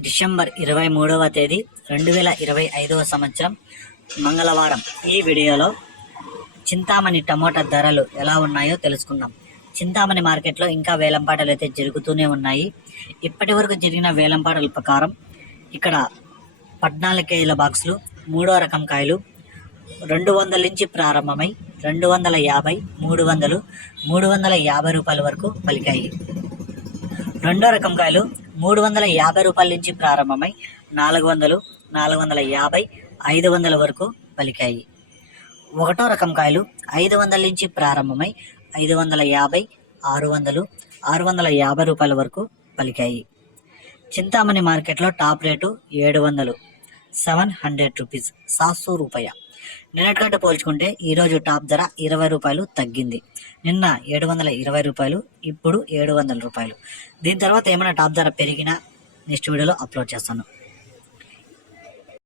December ఇరవై మూడవ తేదీ రెండు వేల ఇరవై ఐదవ సంవత్సరం మంగళవారం. ఈ వీడియోలో చింతామణి టమోటా ధరలు ఎలా ఉన్నాయో తెలుసుకుందాం. చింతామణి మార్కెట్లో ఇంకా వేలంపాటలు అయితే జరుగుతూనే ఉన్నాయి. ఇప్పటి వరకు జరిగిన వేలంపాటల ప్రకారం ఇక్కడ పద్నాలుగు కేజీల బాక్సులు మూడో రకం కాయలు రెండు వందల నుంచి ప్రారంభమై రెండు వందల యాభై మూడు వందలు మూడు వందల యాభై రూపాయల వరకు పలికాయి. రెండో రకం కాయలు మూడు వందల యాభై రూపాయల నుంచి ప్రారంభమై నాలుగు వందలు నాలుగు వందల యాభై ఐదు వందల వరకు పలికాయి. ఒకటో రకం కాయలు ఐదు వందల నుంచి ప్రారంభమై ఐదు వందల యాభై ఆరు వందలు ఆరు వందల యాభై రూపాయల వరకు పలికాయి. చింతామణి మార్కెట్లో టాప్ రేటు ఏడు వందలు. Seven hundred rupees. సాత్ రూపాయ నిన్నటికంటే పోల్చుకుంటే ఈరోజు టాప్ ధర ఇరవై రూపాయలు తగ్గింది. నిన్న ఏడు వందల ఇరవై రూపాయలు ఇప్పుడు ఏడు వందల రూపాయలు. దీని తర్వాత ఏమైనా టాప్ ధర పెరిగినా నెక్స్ట్ వీడియోలో అప్లోడ్ చేస్తాను.